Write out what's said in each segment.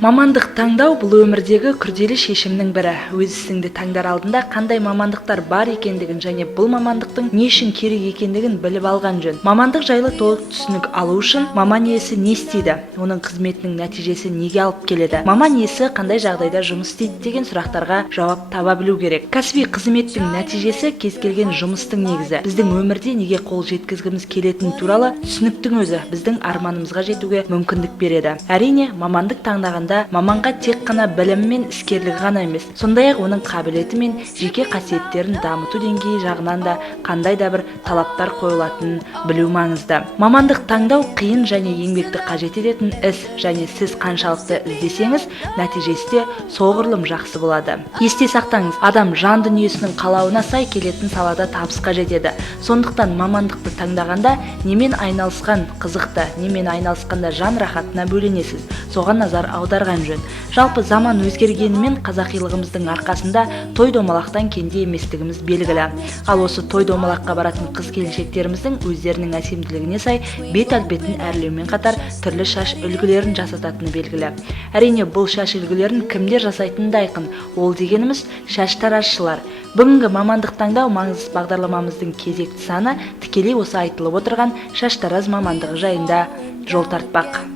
Мамандық таңдау бұл өмірдегі күрделі шешімнің бірі. Өз ісіңді таңдар алдында қандай мамандықтар бар екендігін және бұл мамандықтың не үшін керек екендігін біліп алған жөн. Мамандық жайлы толық түсінік алу үшін маман иесі не істейді, оның қызметінің нәтижесі неге алып келеді, маман иесі қандай жағдайда жұмыс істейді деген сұрақтарға жауап таба білу керек. Кәсіби қызметтің нәтижесі кез келген жұмыстың негізі. Біздің өмірде неге қол жеткізгіміз келетіні туралы түсініктің өзі біздің арманымызға жетуге мүмкіндік береді. Әрине, мамандық таңдағанда маманға тек қана білім мен іскерлігі ғана емес, сондай-ақ оның қабілеті мен жеке қасиеттерін дамыту деңгейі жағынан да қандай да бір талаптар қойылатынын білу маңызды. Мамандық таңдау қиын және еңбекті қажет ететін іс, және сіз қаншалықты іздесеңіз, нәтижесі де соғұрлым жақсы болады. Есте сақтаңыз, адам жан дүниесінің қалауына сай келетін салада табысқа жетеді. Сондықтан мамандықты таңдағанда немен айналысқан қызықты, немен айналысқанда жан рахатына бөленесіз, соған назар аударған жөн. Жалпы заман өзгергенімен қазақилығымыздың арқасында той домалақтан кенде еместігіміз белгілі. Ал осы той домалаққа баратын қыз-келіншектеріміздің өздерінің әсемділігіне сай бет әлпетін әрлеумен қатар түрлі шаш үлгілерін жасататыны белгілі. Әрине, бұл шаш үлгілерін кімдер жасайтыны да айқын. Ол дегеніміз шаштаразшылар. Бүгінгі мамандық таңдау маңызды бағдарламамыздың кезекті саны тікелей осы айтылып отырған шаштараз мамандығы жайында жол тартпақ.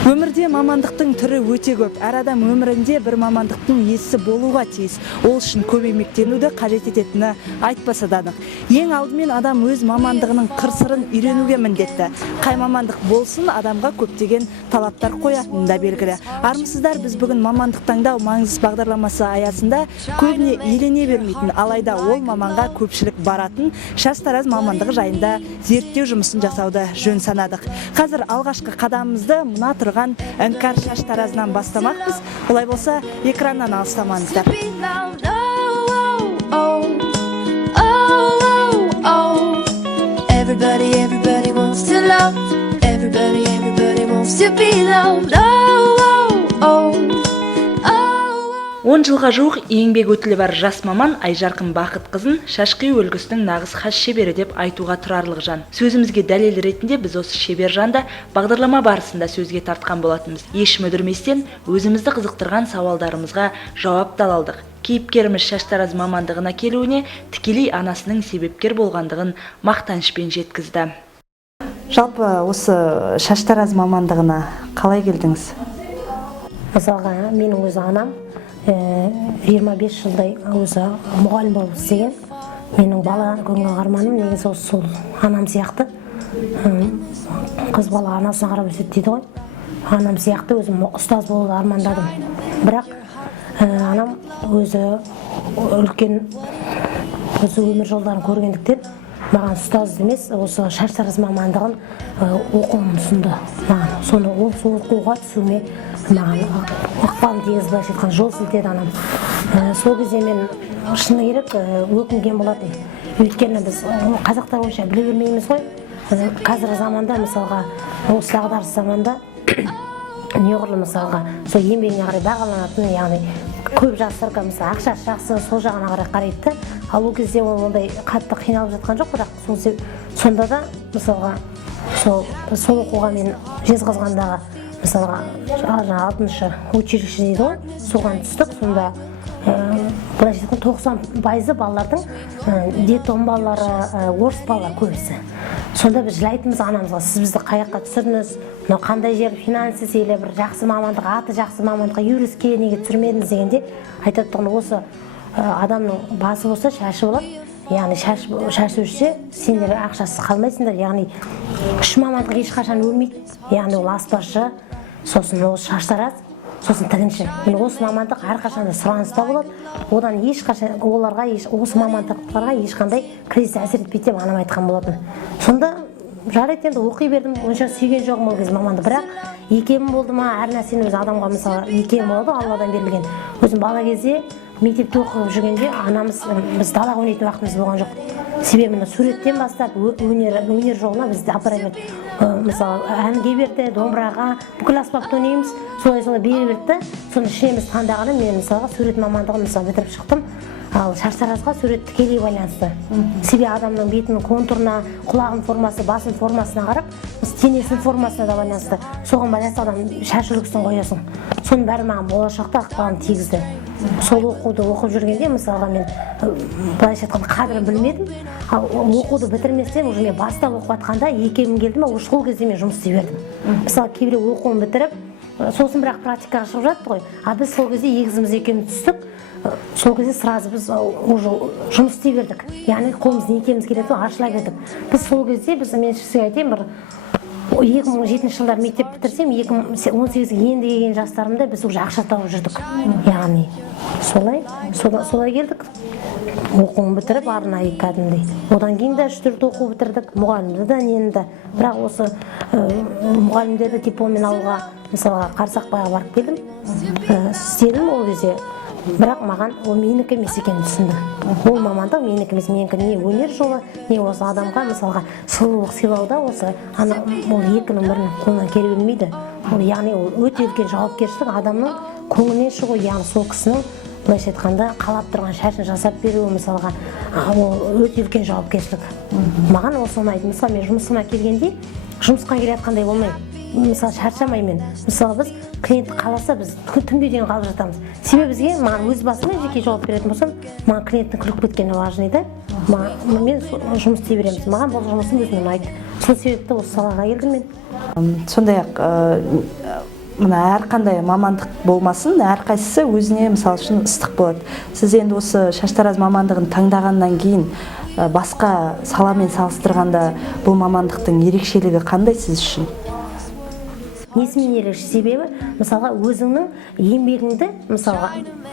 Өмірде мамандықтың түрі өте көп. Әр адам өмірінде бір мамандықтың иесі болуға тиіс. Ол үшін көп еңбектенуді қажет ететіні айтпаса да анық. Ең алдымен адам өз мамандығының қыр-сырын үйренуге міндетті. Қай мамандық болсын, адамға көптеген талаптар қоятыны да белгілі. Армысыздар, біз бүгін мамандық таңдау маңызды бағдарламасы аясында көбіне елене бермейтін, алайда ол маманға көпшілік баратын шаштараз мамандығы жайында зерттеу жұмысын жасауды жөн санадық. Қазір алғашқы қадамымызды мына тұрған іңкәр шаштаразынан бастамақпыз. Олай болса, экраннан алыстамаңыздар. Everybody wants to love. Everybody wants to be loved. 10 жылға жуық еңбек өтілі бар жас маман Айжарқын Бақытқызын шашқи үлгісінің нағыз хас шебері деп айтуға тұрарлық жан. Сөзімізге дәлел ретінде біз осы шебер жанды бағдарлама барысында сөзге тартқан болатынбыз. Еш мүдірместен өзімізді қызықтырған сауалдарымызға жауап далалдық. Кейіпкеріміз шаштараз мамандығына келуіне тікелей анасының себепкер болғандығын мақтанышпен жеткізді. Жалпы осы шаштараз мамандығына қалай келдіңіз? Мысалға, менің өзі анам 25 жылдай өзі мұғалім болып істеген. Менің бала күнгі арманым негізі сол анам сияқты. Қыз бала анасына қарап өседі дейді ғой. Анам сияқты өзім ұстаз болуды армандадым. Бірақ анам өзі үлкен өмір жолдарын көргендіктен маған ұстаз емес, осы шаштараз мамандығын оқуын ұсынды. Соны осы оқуға түсуіме маған ықпалын тигізді, былайша айтқанда жол сілтеді анам. Сол кезде мен шыны керек өкінген болатын. Өйткені біз қазақтар бойынша біле бермейміз ғой. Қазіргі заманда мысалға осы дағдарыс заманда неғұрлым мысалға сол еңбегіне қарай бағаланатын, яғни көп жастар мысалы ақшасы жақсы сол жағына қарай қарайды. Ал ол кезде ол ондай қатты қиналып жатқан жоқ, бірақ сонда да мысалға сол оқуға мен Жезқазғандағы мысалға 6-шы училище дейді ғой, соған түстік. Сонда былайша айтқанда 90% балалардың детдом балалары, орыс балалар көбісі. Сонда біз жылайтынбыз анамызға, сіз бізді қаяққа түсірдіңіз, қандай жер финансист елі бір жақсы мамандық, аты жақсы мамандыққа юриске неге түсірмедіңіз дегенде айтатұғын осы адамның басы болса шашы болады. Яғни шашы өшсе, сендер ақшасыз қалмайсыңдар. Яғни үш мамандық ешқашан өлмейді. Яғни ол аспазшы, сосын ол шаштараз, сосын тігінші. Осы мамандық әрқашанда сұраныста болады. Одан ешқашан оларға, осы мамандықтарға ешқандай кризис әсер етпейді деп анам айтқан болатын. Сонда жарайды, енді оқи бердім, онша сүйген жоғым ол кез маманды. Бірақ екемін болды ма, әр нәрсені өз адамға мысалы екем болды, Алладан берілген. Өзім бала кезде мектепте оқып жүргенде анамыз біз далаға ойнайтын уақытымыз болған жоқ. Себебі суреттен бастап өнер жолына бізді апара берді. Мысалы әнге берді, домбыраға, бүкіл аспапты ойнаймыз, солай бере берді. Соны ішінеміз таңдағаны мен мысалға сурет мамандығын бітіріп шықтым. Ал шаштаразға сурет тікелей байланысты. Себебі адамның бетінің контурына, құлағының формасы, басының формасына қарап, денесінің формасына да байланысты. Соған байланысты адам шаш үлгісін қоясың. Соның бәрі маған болашақта ықпалын тигізді. Сол оқуды оқып жүргенде, мысалға мен былайша айтқанда қадірін білмедім. Ал оқуды бітірместен уже мен бастап оқып жатқанда екеуім келді ме, уже сол кезде мен жұмыс істей бердім. Мысалы кейбіреу оқуын бітіріп, сосын бірақ практикаға шығып жатты ғой. А біз сол кезде егізіміз екеуміз түстік. Сол кезде сразу біз уже жұмыс істей бердік. Яғни қолымыз не екеміз келеді, ашыла бердік. Біз сол кезде, мен сізге айтайын, бір 2007 жылдар мектеп бітірсем, 2018-ге енді келген жастарымда біз уже ақша тауып жүрдік. Яғни солай келдік. Оқуын бітіріп, арнайы кәдімгідей. Одан кейін де 3-4 оқу бітірдік. Мұғалімді де, нені де. Бірақ осы мұғалімдерді дипломмен алуға, мысалға Қарсақбайға барып келдім. Істедім ол кезде. Бірақ маған ол менікі емес екенін түсіндім. Ол мамандық менікі емес, менікі не өнер жолы, не осы адамға мысалға сұлулық сыйлауда осы ол екінің бірінің қолынан келе бермейді. Ол яғни ол өте үлкен жауапкершілік, адамның көңілінен шығу, яғни сол кісінің былайша айтқанда қалап тұрған шашын жасап беруі мысалға ол өте үлкен жауапкершілік. Маған осы ұнайды. Мысалы мен жұмысыма келгенде жұмысқа келе жатқандай болмаймын. Мысалы шаршамаймын. Мысалы біз клиент қаласа біз түнге дейін қалып жатамыз. Себебі бізге маған өз басыма жеке жауап беретін болсам, маған клиенттің күліп кеткені важный да. Мен жұмыс істей береміз. Маған бұл жұмысым өзіме ұнайды. Сол себепті осы салаға келдім мен. Сондай-ақ мына әрқандай мамандық болмасын, әрқайсысы өзіне мысалы үшін ыстық болады. Сіз енді осы шаштараз мамандығын таңдағаннан кейін басқа саламен салыстырғанда бұл мамандықтың ерекшелігі қандай сіз үшін? Несімен ерекше? Себебі, мысалға өзіңнің еңбегіңді, мысалға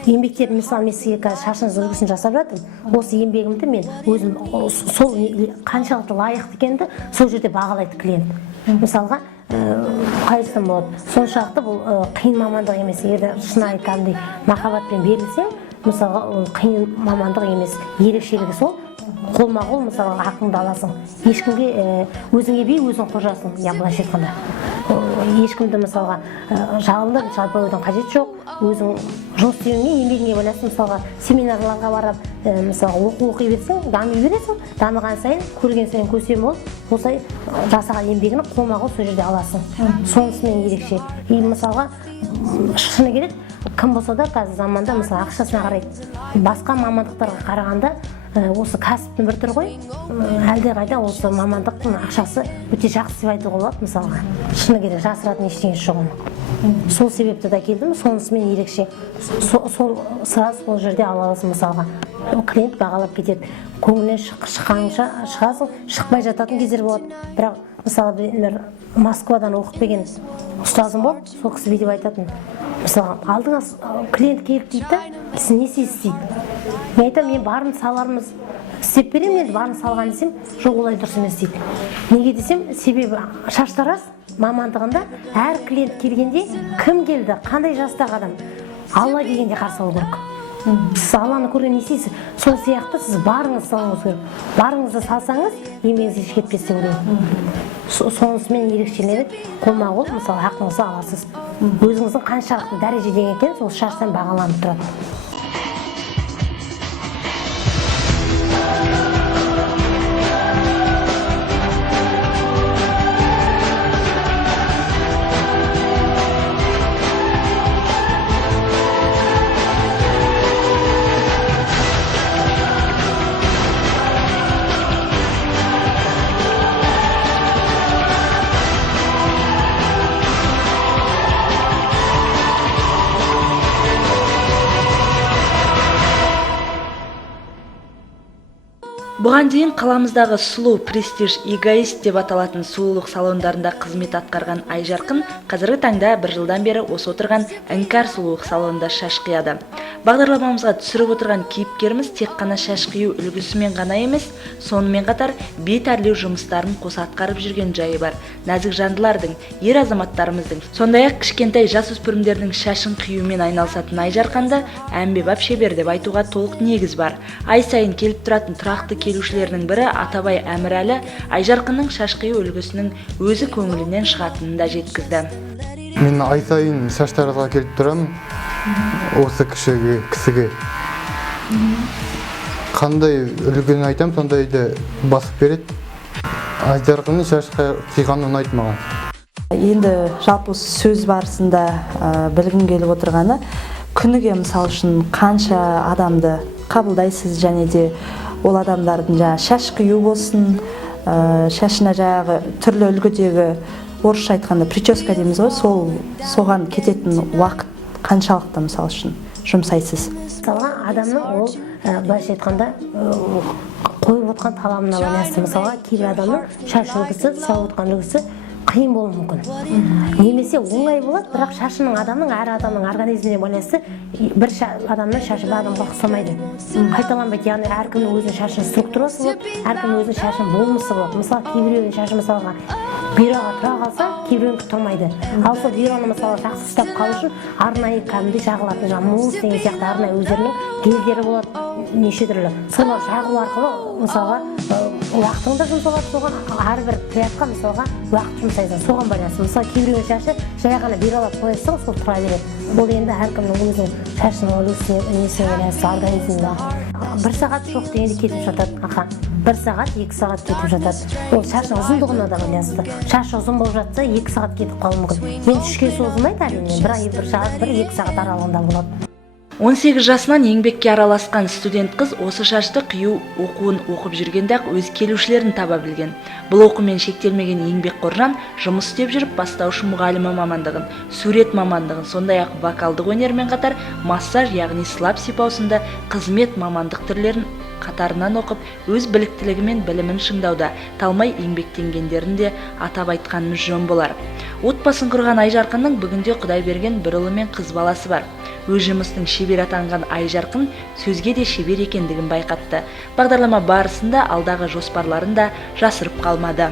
еңбектер, мысалы мен сізге қазір шашыңыз үлгісін жасап жатырмын. Осы еңбегімді мен өзім сол қаншалықты лайықты екенді сол жерде бағалайды клиент. Мысалға қайсысы болады? Соншалықты бұл қиын мамандық емес. Егер шынайы кәдімгідей махаббатпен берілсең, мысалға ол қиын мамандық емес. Ерекшелігі сол. Қолма-қол мысалға ақыңды аласың. Ешкімге өзіңе би, өзің қожасың. Я былайша айтқанда. Ешкімді мысалға жалындырып жалпаудың қажет жоқ. Өзің жұмыс істеуіңе, еңбегіңе байланысты мысалға семинарларға барып, мысалға оқи берсең, дами бересің. Дамыған сайын, көрген сайын көсем болып, осылай жасаған еңбегін қолма-қол сол жерде аласың. Сонысымен ерекше. Мысалға шыны керек, кім болса да қазір заманда мысалы ақшасына қарайды. Басқа мамандықтарға қарағанда осы кәсіптің бір түрі ғой, әлде қайда осы мамандықтың ақшасы өте жақсы деп айтуға болады мысалға. Шыны керек, жасыратын ештеңесі жоқ оны. Сол себепті де келдім, сонысымен ерекше. Сол жерде ала аласың мысалға. Клиент бағалап кетеді. Көңілінен шыққанша шығасың, шықпай жататын кездер болады. Бірақ мысалы мен Москвадан оқып келген ұстазым болды, сол кісі бүйтіп айтатын. Мысалы, алдыңа клиент келіп дейді, сіз не істейсіз дейді. Мен айтамын, мен барын салармыз, істеп беремін, енді барын салған десем, жоқ олай дұрыс емес дейді. Неге десем, себебі шаштараз мамандығында әр клиент келгенде кім келді, қандай жастағы адам, Алла дегенде қарсы алу керек. Сіз Алланы көрген не істейсіз? Сол сияқты сіз барыңыз салыңыз керек. Барыңызды салсаңыз, еңбегіңіз еш кетпес деп ойлаймын. Сонысымен ерекшеленіп, қолма-қол мысалы ақыңызды аласыз. Өзіңіздің қаншалықты дәрежеде екен, сол шаштан бағаланып тұрады. Бұған дейін қаламыздағы сұлу, престиж, эгоист деп аталатын сұлулық салондарында қызмет атқарған Айжарқын қазіргі таңда бір жылдан бері осы отырған Іңкәр сұлулық салонында шаш қияды. Бағдарламамызға түсіріп отырған кейіпкеріміз тек қана шаш қию үлгісімен ғана емес, сонымен қатар бет әрлеу жұмыстарын қоса атқарып жүрген жайы бар. Нәзік жандылардың, ер азаматтарымыздың, сондай-ақ кішкентай жасөспірімдердің шашын қиюмен айналысатын Айжарқында әмбебап шебер деп айтуға толық негіз бар. Ай сайын келіп тұратын тұрақты келушілерінің бірі Атабай Әмірәлі Айжарқынның шаш қию үлгісінің өзі көңілінен шығатынын да жеткізді. Мен ай сайын шаштаразға келіп тұрамын. Осы кісіге Қандай үлгіні айтам, сондайды басып береді. Айжарқынның шашқа қиғаны ұнайды маған. Енді жалпы сөз барысында білгім келіп отырғаны, күніге мысал үшін қанша адамды қабылдайсыз, және де ол адамдардың шаш қию болсын, шашына түрлі үлгідегі, орысша айтқанда прическа дейміз ғой, соған кететін уақыт қаншалықты мысал үшін жұмсайсыз? Мысалға адамның ол былайша айтқанда қойып отқан талабына байланысты. Мысалға кейбір адамның шаш үлгісі, салып отқан үлгісі қиын болуы мүмкін. Немесе оңай болады, бірақ шашының әр адамның организміне байланысты бір адамның шашы бір адамға ұқсамайды. Қайталанбайды, яғни әркімнің өзінің шашының структурасы болады, әркімнің өзінің шашының болмысы болады. Мысалы, кейбіреудің шашы мысалға бүйраға тұра қалса, кейбіреуінікі тұрмайды. Ал сол бүйраны мысалы жақсы ұстап қалу үшін арнайы кәдімгідей жағылатын мусс деген сияқты арнайы өздерінің гельдері болады, неше түрлі. Солар жағу арқылы мысалға уақытың да жұмсалады соған, әрбір прядқа мысалға уақыт жұмсайсың, соған байланысты. Мысалы, кейбіреудің шашы жай ғана бүйралап қойсаң, сол тұра береді. Бұл енді әркімнің өзінің шашының несіне байланысты, организмінде. 1 сағат жоқ дегенде кетіп жатады, аха. 1 сағат, 2 сағат кетіп жатады. Ол шашының ұзындығына да байланысты. Шашы ұзын болып жатса, 2 сағат кетіп қалуы мүмкін. Енді 3-ге созылмайды әрине, бірақ 1 сағат, 1-2 сағат аралығында болады. 18 жасынан еңбекке араласқан студент қыз осы шашты қию оқуын оқып жүргенде-ақ өз келушілерін таба білген. Бұл оқумен шектелмеген еңбекқор жұмыс істеп жүріп бастауыш мұғалімі мамандығын, сурет мамандығын, сондай-ақ вокалдық өнермен қатар массаж, яғни сылап сипау сынды қызмет мамандық түрлерін қатарынан оқып, өз біліктілігі мен білімін шыңдауда талмай еңбектенгендерін де атап айтқанымыз жөн болар. Отбасын құрған Айжарқынның бүгінде Құдай берген бір ұлы мен қыз баласы бар. Өз жұмыстың шебер атанған Айжарқын сөзге де шебер екендігін байқатты. Бағдарлама барысында алдағы жоспарларын да жасырып қалмады.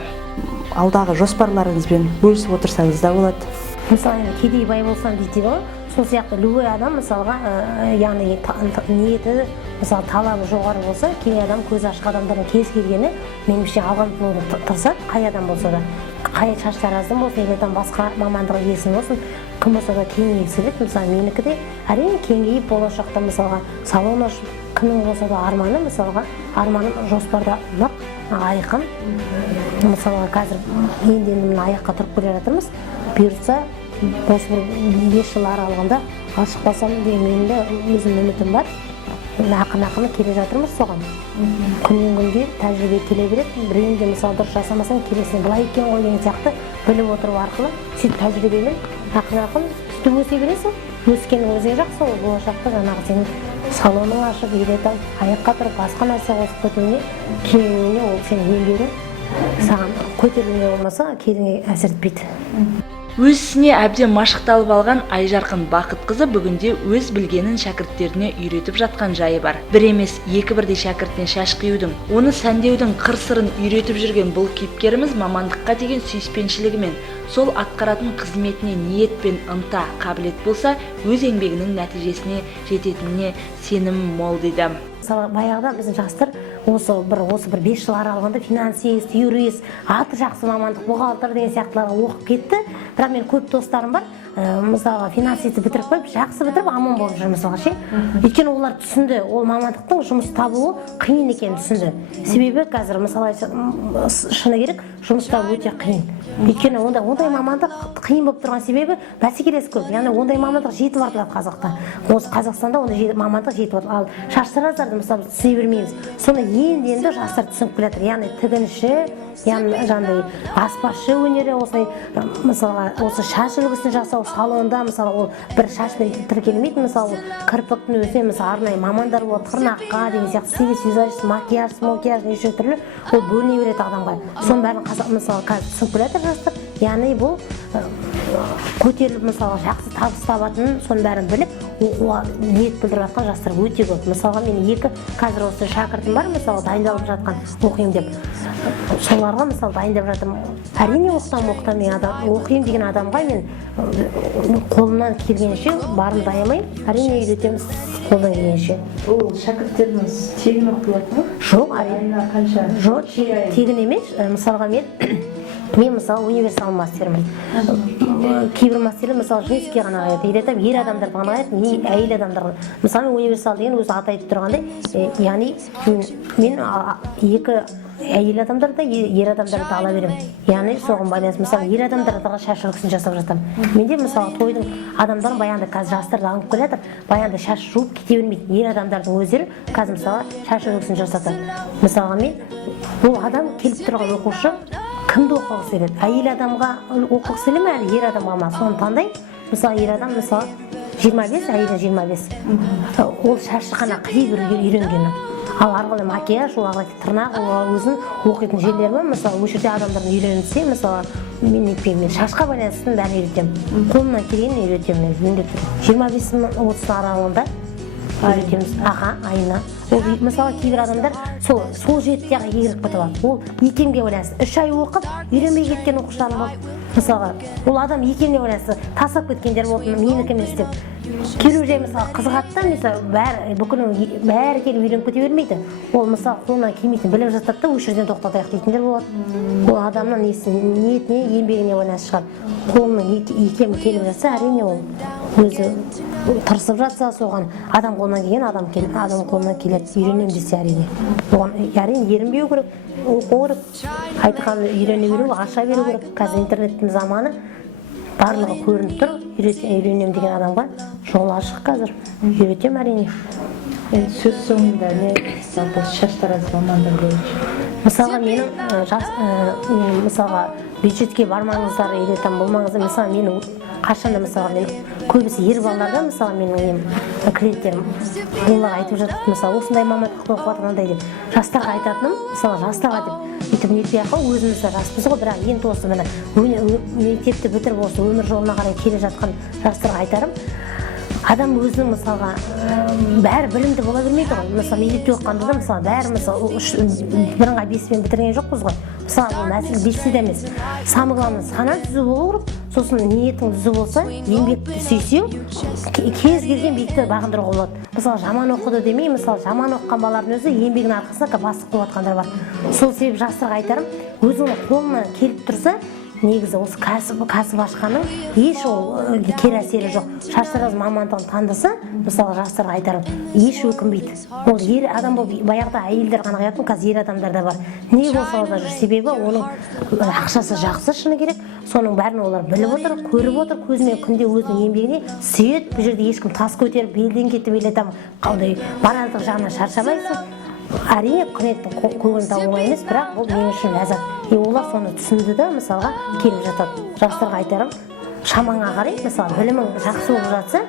Алдағы жоспарларыңызбен бөлісіп отырсаңыз да болады. Мысалы, кедей бай болсам дейді ғой, сол сияқты любой адам мысалға, яғни ниеті, мысалы талабы жоғары болса, кей адам көз ашық адамдардың кез келгені меніңше алған болуды тырысады, қай адам болса да. Қай шаштараздың болсын, егерден басқа мамандығы иесін болсын, кім болса да кеңейгісі келеді. Мысалы, менікі де әрине кеңейіп болашақта мысалға салон ашып, кімнің болса да арманы, мысалға арманым жоспарда нық, айқын. Мысалға қазір енді аяққа тұрып келе жатырмыз. Бұйыртса осы бір 5 жыл аралығында ашық болсам деген менің де өзім үмітім бар. Ақын-ақыны келе жатырмыз соған. Күннен күнге тәжірибе келе береді. Біреуінде мысалы дұрыс жасамасаң келесің былай екен ғой деген сияқты біліп отыру арқылы сөйтіп тәжірибемен ақын-ақын сөйтіп өсе бересің. Өскеннің өзі жақсы, ол болашақта жаңағы сенің салоның ашып, үйретіп, аяққа тұрып басқа нәрсе қосып көтеруіне, кеңеюіне ол сенің еңбегің саған көтерілуіне болмаса келіңе әсер етпейді. Өз ісіне әбден машықталып алған Айжарқын Бақытқызы бүгінде өз білгенін шәкірттеріне үйретіп жатқан жайы бар. Бір емес, екі бірдей шәкірттен шаш қиюдың, оны сәндеудің қыр-сырын үйретіп жүрген бұл кейіпкеріміз мамандыққа деген сүйіспеншілігімен, сол атқаратын қызметіне ниет пен ынта, қабілет болса, өз еңбегінің нәтижесіне жететініне сенім мол дейді. Мысалы, баяғыда біздің жастар осы бір 5 жыл аралығында финансист, юрист, аты жақсы мамандық, бухгалтер деген сияқтыларға оқып кетті. Бірақ мен көп достарым бар, мысалы финансисті бітіріп қойып, жақсы бітіріп аман болып жүр мысалға ше. Өйткені олар түсінді, ол мамандықтың жұмыс табуы қиын екенін түсінді. Себебі қазір мысалы шыны керек, жұмыс табу өте қиын. Өйткені ондай мамандық қиын болып тұрған себебі бәсекелес көп. Яғни ондай мамандық жетіп артылады Қазақта. Осы Қазақстанда ондай мамандық жетіп артылады. Ал шаштараздарды мысалы түсіне бермейміз. Соны енді жастар түсініп келе жатыр. Яғни тігінші, яғни жаңағыдай аспазшы өнері, осылай мысалға осы шаш үлгісін жасау салонда мысалы ол бір шашпен тіркелмейді. Мысалы кірпіктің өзіне мысалы арнайы мамандар болады, тырнаққа деген сияқты стилист, визажист, макияж, неше түрлі ол бөліне береді адамға. Соның бәрін мысалы қазір түсініп келе жатыр жастар. Яғни бұл көтеріліп мысалы жақсы табыс табатынын соның бәрін біліп оқуға ниет білдіріп жатқан жастар өте көп. Мысалға мен 2 қазір осы шәкіртім бар, мысалы дайындалып жатқан оқимын деп. Соларға мысалы дайындап жатырмын. Әрине оқимын деген адамға мен қолымнан келгенше барымды аямаймын. Әрине үйретеміз қолдан келгенше. Ол шәкірттеріңіз тегін оқып ма? Жоқ, әрине қанша? Жоқ, тегін емес. Мысалға мен мысалы универсал мастермін. кейбір мәселе мысалы женский ғана қаяды, айтамын ер адамдарды ғана қаяды, не әйел адамдарға. Мысалы универсал деген өзі аты айтып тұрғандай, яғни мен екі әйел адамдарды, ер адамдарды ала беремін. Яғни соған байланысты мысалы ер адамдарға шаш үлгісін жасап жатамын. Менде мысалы тойдың адамдары баяғыда қазір жастар дамып келе жатыр, баяғыда шаш жуып кете бермейді. Ер адамдардың өздері қазір мысалы шаш үлгісін жасатады. Мысалға мен бұл адам келіп тұрған оқушы кімді оқығысы келеді? Әйел адамға оқығысы келе ме, әлі ер адамға ма? Соны таңдай. Мысалы ер адам мысалы 25, әйелі 25. Ол шашы қана қиып үйренгені. Ал арқылы макияж, ол арқылы тырнақ, ол өзін оқитын жерлері ме? Мысалы осы жерде адамдардың үйренсе, мысалы мен етпеймін, шашқа байланыстын бәрін үйретемін. Қолымнан келгенін үйретемін. 25-30 аралығында үйретеміз. Айына. Ол мысалы кейбір адамдар сол жеттегі егіліп кетіп алады. Ол икемге байланысты 3 ай оқып, үйренбей кеткен оқушылар болды. Мысалға, ол адам икемге байланысты тасап кеткендер болды, менікі емес деп. Келуде мысалы қызығатта, мысалы бәрі келіп үйреніп кете бермейді. Ол мысалы қолынан келмейтін біліп жатады да, осы жерден тоқтатайық дейтіндер болады. Ол адамның ниетіне, еңбегіне байланысты шығар. Қолының икемі келіп жатса, әрине ол өзі тырысып жатса, соған адам қолынан келген адам қолынан келеді, үйренем десе әрине. Оған әрине ерінбеу керек, оқу керек, айтқанды үйрене беру, аша беру керек. Қазір интернеттің заманы барлығы көрініп тұр, үйренем деген адамға жол ашық қазір. Үйретем әрине. Сөз соңында не жалпы шаштараз мамандығы бойынша? Мысалға менің мысалға бюджетке бармаңыздар, там болмаңыздар. Мысалы менің қашанда мысалға мен көбісі ер балаларда мысалы менің клиенттерім оларға айтып жатыр, мысалы осындай мамандықты оқып жатқандай деп. Жастарға айтатыным, мысалы жастарға деп өйтіп нетпей ақ қой, өзіміз де жаспыз ғой, бірақ енді осы мектепті бітіріп осы өмір жолына қарай келе жатқан жастарға айтарым, адам өзінің мысалға бәрі білімді бола бермейді ғой. Мысалы мектепте оқығанда да мысалы бәрі мысалы бірыңғай 5-пен бітірген жоқпыз ғой. Мысалы бұл мәселе 5-те де емес. Самый главный сана түзу болу керек. Сосын ниетің түзу болса, еңбекті сүйсең, кез келген биікті бағындыруға болады. Мысалы жаман оқыды демей, мысалы жаман оқыған балалардың өзі еңбегінің арқасында бастық болып жатқандар бар. Сол себеп жастарға айтарым, өзіңнің қолыңа келіп тұрса, негізі осы кәсіп ашқанның еш ол кері әсері жоқ. Шаштараз мамандығын таңдаса, мысалы жастарға айтарым, еш өкінбейді. Ол ер адам болып баяғыда әйелдер ғана қоятын, қазір ер адамдар да бар. Не болса да жүр, себебі оның ақшасы жақсы шыны керек. Соның бәрін олар біліп отыр, көріп отыр, көзімен күнде өзінің еңбегіне сүйет. Бұл жерде ешкім тас көтеріп, белден кетіп елетам, қалдай барандық жағына шаршамайсың. Әрине клиенттің көңілін табу оңай емес, бірақ бұл мен үшін ләззат. Олар соны түсінді да, мысалға келіп жатады. Жастарға айтарым, шамаңа қарай, мысалы білімің жақсы болып жатса,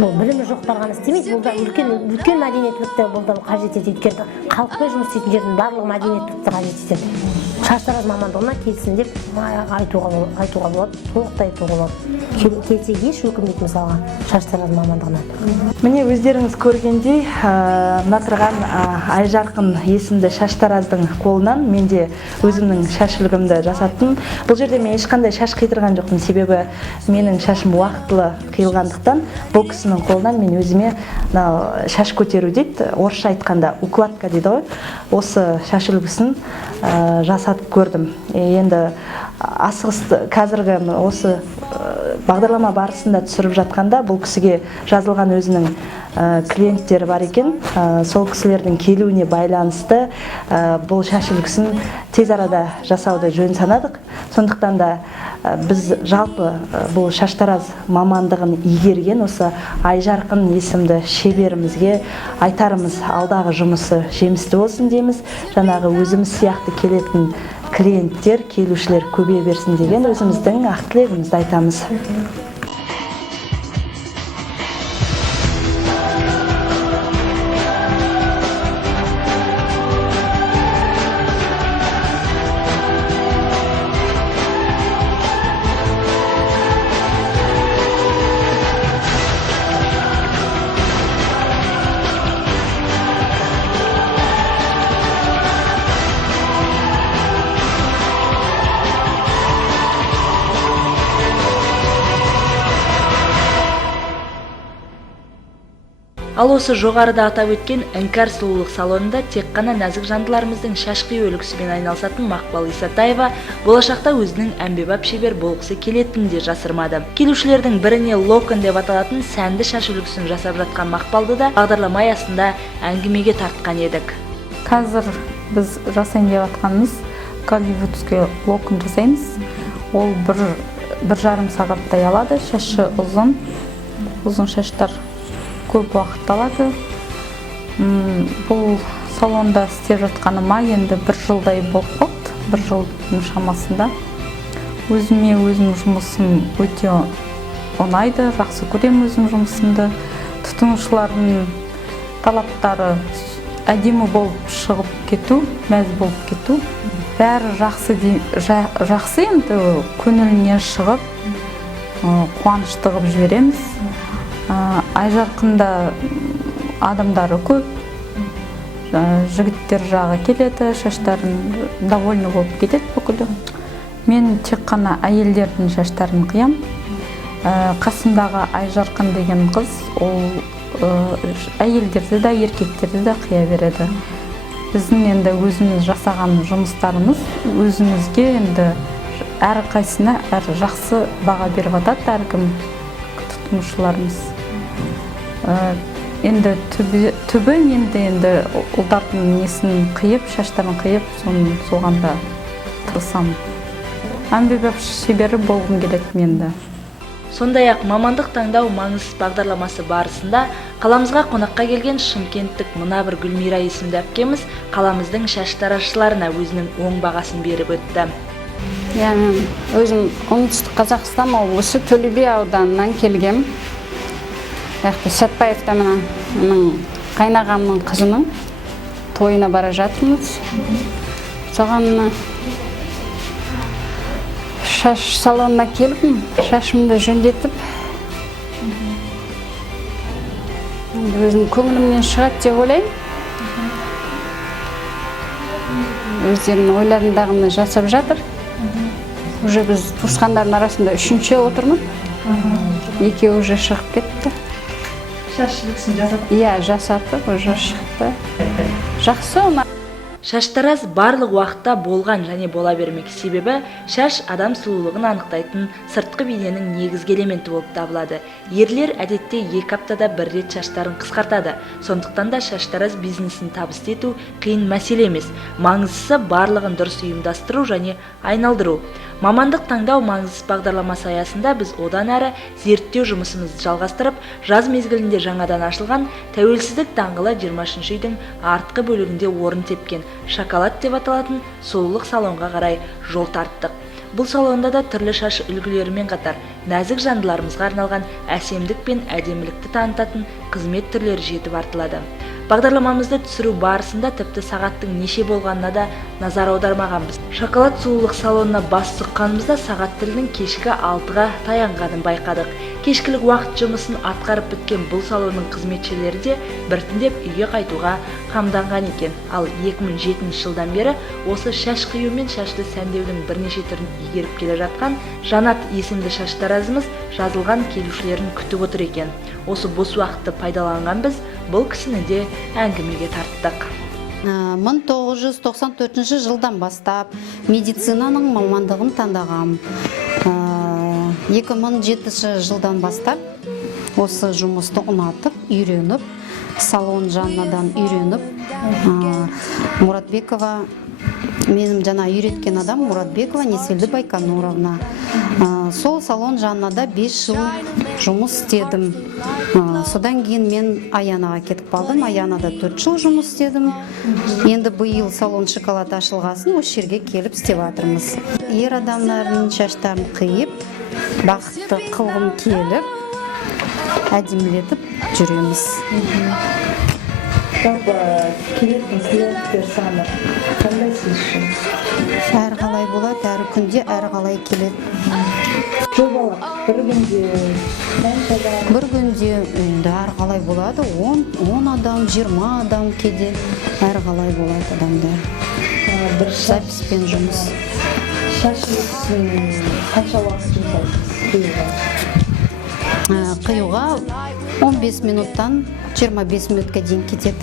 бұл білімі жоқтар ғана істемейді. Бұл да үлкен мәдениеттілікті бұл да қажет етеді. Өйткені халықпен жұмыс істейтін жердің барлығы мәдениеттілікті қажет етеді. Шаштараз мамандығына келсін деп айтуға болады, толықтай айтуға болады. Келсе еш өкінбейді мысалға шаштараз мамандығына. Міне өздеріңіз көргендей, мына тұрған Айжарқын есімді шаштараздың қолынан мен де өзімнің шаш үлгімді жасаттым. Бұл жерде мен ешқандай шаш қидырған жоқпын, себебі менің шашым уақытылы қиылғандықтан бұл кісінің қолынан мен өзіме шаш көтеру дейді, орысша айтқанда укладка дейді ғой, осы шаш үлгісін жасатып көрдім. Енді асығысты қазіргі осы бағдарлама барысында түсіріп жатқанда бұл кісіге жазылған өзінің клиенттері бар екен. Сол кісілердің келуіне байланысты бұл шаш үлгісін тез арада жасауды жөн санадық. Сондықтан да біз жалпы бұл шаштараз мамандығын игерген осы Айжарқын есімді шеберімізге айтарымыз, алдағы жұмысы жемісті болсын дейміз. Жаңағы өзіміз сияқты келетін клиенттер, келушілер көбейе берсін деген өзіміздің ақ тілегімізді айтамыз. Ал осы жоғарыда атап өткен іңкәр сұлулық салонында тек қана нәзік жандыларымыздың шаш қию үлгісімен айналысатын Мақпал Исатаева болашақта өзінің әмбебап шебер болғысы келетінін де жасырмады. Келушілердің біріне локон деп аталатын сәнді шаш үлгісін жасап жатқан Мақпалды да бағдарлама аясында әңгімеге тартқан едік. Қазір біз жасайын деп жатқанымыз голливудский локон жасаймыз. Ол бір жарым сағаттай алады. Шашы ұзын шаштар көп уақыт алады. Бұл салонда істеп жатқаныма енді 1 жылдай болып қалды. 1 жылдың шамасында. Өзім жұмысым өте ұнайды, жақсы көремін өзім жұмысымды. Тұтынушылардың талаптары әдемі болып шығып кету, мәз болып кету. Бәрі жақсы енді көңілінен шығып, қуанышты қылып жібереміз. Айжарқында адамдары көп, жігіттер жағы келеді, шаштарын довольны болып кетеді бүкілі. Мен тек қана әйелдердің шаштарын қиям. Қасымдағы Айжарқын деген қыз, ол әйелдерді де, еркектерді де қия береді. Біздің енді өзіміз жасаған жұмыстарымыз өзімізге енді әр қайсына әр жақсы баға беріп жатады әркім тұтынушыларымыз. Енді түбі енді ұлдардың несін қиып, шаштарын қиып, соған да тырысам. Әмбебап шебері болғым келеді менде. Сондай-ақ мамандық таңдау маңыз бағдарламасы барысында қаламызға қонаққа келген шымкенттік мына бір Гүлмира есімді әпкеміз қаламыздың шаштарашыларына өзінің оң бағасын беріп өтті. Мен өзім оңтүстік Қазақстан облысы Төле би ауданынан келгем. Сәтбаевта менің қайнағамның қызының тойына бара жатырмыз. Соған шаш салонына келдім, шашымды жөндетіп, өзім көңілімнен шығады деп ойлаймын. Өздерінің ойларындағыны жасап жатыр. Уже біз туысқандардың арасында 3-ші отырмын. Екеуі уже шығып кетті. Шаш үлгісін жасап? Иә, жасапты, уже шықты. Жақсы оны. Шаштараз барлық уақытта болған және бола бермек, себебі шаш адам сұлулығын анықтайтын сыртқы бейненің негізгі элементі болып табылады. Ерлер әдетте 2 аптада 1 рет шаштарын қысқартады. Сондықтан да шаштараз бизнесін табысты ету қиын мәселе емес. Маңыздысы барлығын дұрыс ұйымдастыру және айналдыру. Мамандық таңдау маңызсыз бағдарламасы аясында біз одан әрі зерттеу жұмысымызды жалғастырып, жаз мезгілінде жаңадан ашылған Тәуелсіздік даңғылы 23 үйдің артқы бөлігінде орын тепкен шоколад деп аталатын сұлулық салонға қарай жол тарттық. Бұл салонда да түрлі шаш үлгілерімен қатар нәзік жандыларымызға арналған әсемдік пен әдемілікті танытатын қызмет түрлері жетіп артылады. Бағдарламамызды түсіру барысында тіпті сағаттың неше болғанына да назар аудармағанбыз. Шоколад сұлулық салонына бас сұққанымызда сағат тілінің кешкі 6-ға таянғанын байқадық. Кешкілік уақыт жұмысын атқарып біткен бұл салонның қызметшілері де біртіндеп үйге қайтуға қамданған екен. Ал 2007 жылдан бері осы шаш қию мен шашты сәндеудің бірнеше түрін игеріп келе жатқан Жанат есімді шаштаразымыз жазылған келушілерін күтіп отыр екен. Осы бос уақытты пайдаланған біз бұл кісіні де әңгімеге тарттық. 1994 жылдан бастап медицинаның мамандығын таңдағам. 2007 жылдан бастап осы жұмысты ұнатып, үйреніп, салон жаннадан үйреніп, Мұратбекова, менің жана үйреткен адам Мұратбекова Неселді Байконуровна. Сол салон жаннада 5 жыл жұмыс істедім. Содан кейін мен Аянаға кетіп қалдым. Аянада 4 жыл жұмыс істедім. Енді биыл салон шоколад ашылғасын осы жерге келіп істеп жатырмыз. Ер адамдардың шаштарын қиып, бақытты қылғым келіп, әдемілетіп жүреміз. Жалпы келетін клиенттер саны қандай сіз үшін? Әр қалай болады, әр күнде әр қалай келеді. Жобалап бір күнде қанша адам? Бір күнде енді әр қалай болады, 10 адам, 20 адам кейде әр қалай болады адамдар. Бір Записпен жұмыс. шаш үлгісін қанша уақыт жұмсайсыз? қиюға 15 минуттан 25 минутқа дейін кетеді.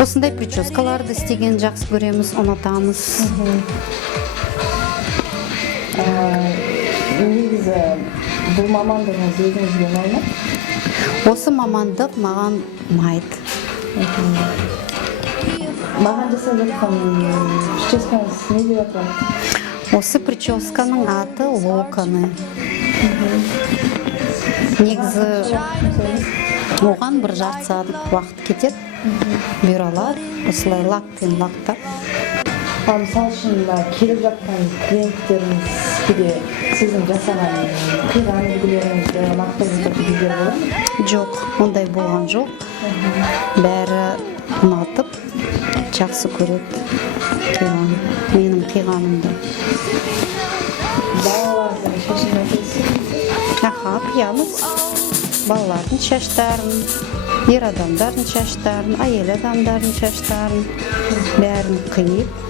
Осындай прическаларды істеген жақсы көреміз, ұнатамыз. Негізі бұл мамандығыңыз өзіңізге ұнайды ма? Осы мамандық маған ұнайды. Маған жасап жатқан прическаңыз не деп аталады? Осы прическаның аты локоны. Негізі оған бір жарты сағат уақыт кетеді. Бұйралар, осылай лакпен лақтап. Мысал үшін келіп жатқан клиенттеріңізге сіздің жасаған қиған үлгілеріңізді мақтай жататын кездер болады ма? Жоқ, ондай болған жоқ. Бәрі ұнатып, жақсы көреді менің қиғанымды. Балалардың шашын өтесіз? Аха, қиямыз. Балалардың шаштарын, ер адамдардың шаштарын, әйел адамдардың шаштарын бәрін қиып.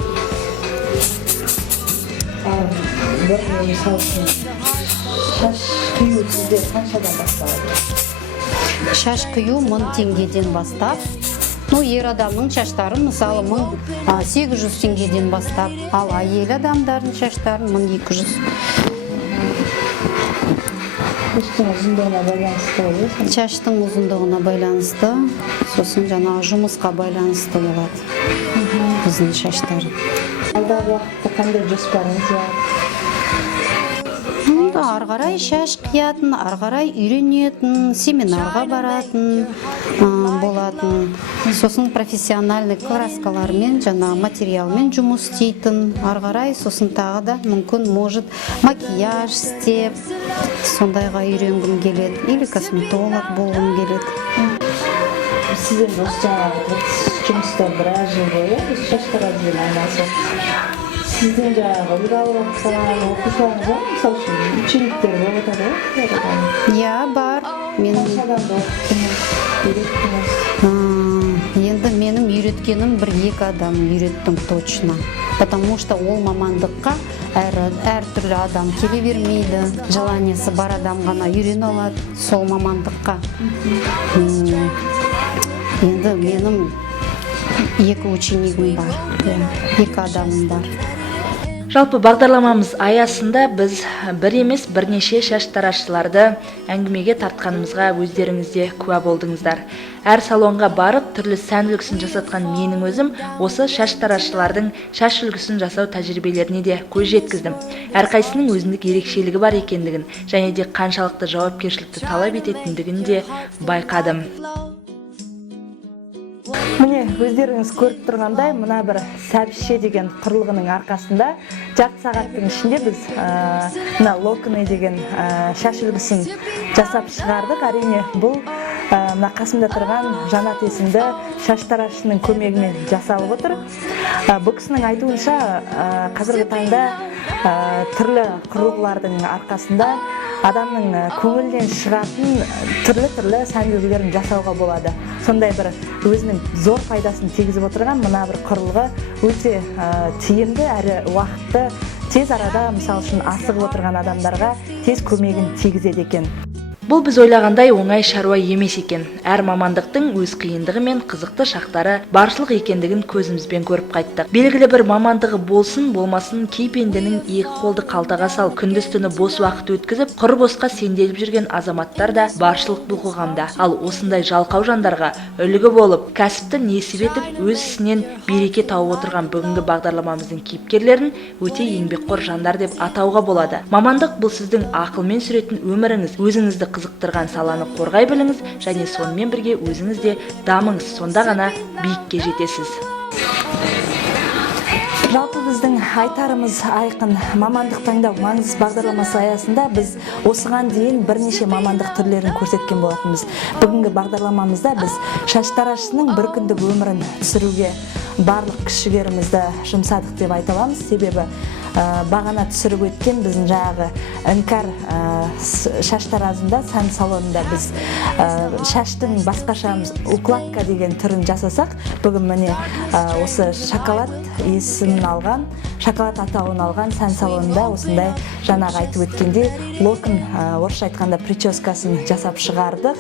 Бір мысал үшін шаш қию сізде қаншадан басталады? Шаш қию 1000 теңгеден бастап, ер адамның шаштарын мысалы 1800 теңгеден бастап, ал әйел адамдардың шаштарын 1200. Шаштың ұзындығына байланысты ғой? Шаштың ұзындығына байланысты, сосын жаңағы жұмысқа байланысты болады біздің шаштар. Алдағы уақытта қандай жоспарыңыз бар? Ары қарай шаш қиятын, ары қарай үйренетін, семинарға баратын болатын. Сосын профессиональный краскалармен, жаңағы материалмен жұмыс істейтін. Ары қарай сосын тағы да мүмкін может макияж істеп, сондайға үйренгім келеді, или косметолог болғым келеді. Сізден осы жаңағы жұмыста біраз жыл бойы шаштарға дейін айналысып, сізден жаңағы үлгі алып оқушыларыңыз бар, мысалы үшін учениктер болып жатады ғой? Иә, бар. Қаншадан оқыттыңыз, үйреттіңіз? Енді менің үйреткенім 1-2 адам үйреттім точно. Потому что ол мамандыққа әр түрлі адам келе бермейді. Желаниесі бар адам ғана үйрене алады сол мамандыққа. Енді менің 2 ученигім бар, 2 адамым бар. Жалпы бағдарламамыз аясында біз бір емес бірнеше шаштарашыларды әңгімеге тартқанымызға өздеріңізде куә болдыңыздар. Әр салонға барып түрлі сән үлгісін жасатқан менің өзім осы шаштарашылардың шаш үлгісін жасау тәжірибелеріне де көз жеткіздім. Әрқайсының өзіндік ерекшелігі бар екендігін және де қаншалықты жауапкершілікті талап ететіндігін де байқадым. Міне, өздеріңіз көріп тұрғандай, мына бір сәбізше деген құрылғының арқасында жарты сағаттың ішінде біз мына локоны деген шаш үлгісін жасап шығардық. Әрине, бұл мына қасымда тұрған Жанат есімді шаштарашының көмегімен жасалып отыр. Бұл кісінің айтуынша қазіргі таңда түрлі құрылғылардың арқасында адамның көңілден шығатын түрлі сән үлгілерін жасауға болады. Сондай бір өзінің зор пайдасын тигізіп отырған мына бір құрылғы өте тиімді әрі уақытты тез арада мысал үшін асығып отырған адамдарға тез көмегін тигізеді екен. Бұл біз ойлағандай оңай шаруа емес екен. Әр мамандықтың өз қиындығы мен қызықты шақтары баршылық екендігін көзімізбен көріп қайттық. Белгілі бір мамандығы болсын, болмасын кей пенденің екі қолды қалтаға салып, күндіз-түні бос уақыт өткізіп, құр босқа сенделіп жүрген азаматтар да баршылық бұл қоғамда. Ал осындай жалқау жандарға үлгі болып, кәсіпті несіп етіп, өз ісінен береке тауып отырған бүгінгі бағдарламамыздың кейіпкерлерін өте еңбекқор жандар деп атауға болады. Мамандық бұл сіздің ақылмен сүретін өміріңіз, өзіңізді қызықтырған саланы қорғай біліңіз және сонымен бірге өзіңіз де дамыңыз, сонда ғана биікке жетесіз. Жалпы біздің айтарымыз айқын. Мамандық таңдау маңызды бағдарламасы аясында біз осыған дейін бірнеше мамандық түрлерін көрсеткен болатынбыз. Бүгінгі бағдарламамызда біз шаштарашының бір күндік өмірін түсіруге барлық күш-жігерімізді жұмсадық деп айта аламыз. Себебі бағана түсіріп өткен біздің жаңағы іңкәр шаштаразында, сән салонында біз шаштың басқаша укладка деген түрін жасасақ, бүгін міне осы шоколад есімін алған шоколад атауын алған сән салонында осындай жаңағы айтып өткендей локон, орысша айтқанда прическасын жасап шығардық.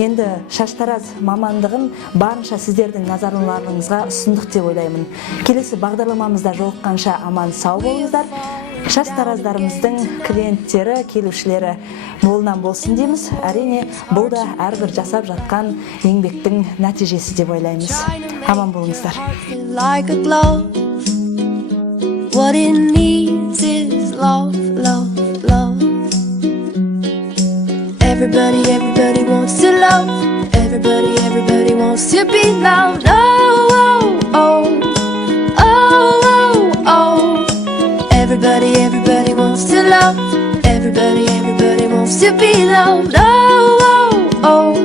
Енді шаштараз мамандығын барынша сіздердің назарларыңызға ұсындық деп ойлаймын. Келесі бағдарламамызда жолыққанша аман сау болыңыздар. Шаштараздарымыздың клиенттері, келушілері молынан болсын дейміз. Әрине, бұл да әрбір жасап жатқан еңбектің нәтижесі деп ойлаймыз. Аман болыңыздар. Like a glove, what it needs is love, love, love. Everybody wants to love. Everybody wants to be loved. Oh, oh, oh, oh, oh, oh. Everybody wants to love. Everybody wants to be loved. Oh, oh, oh.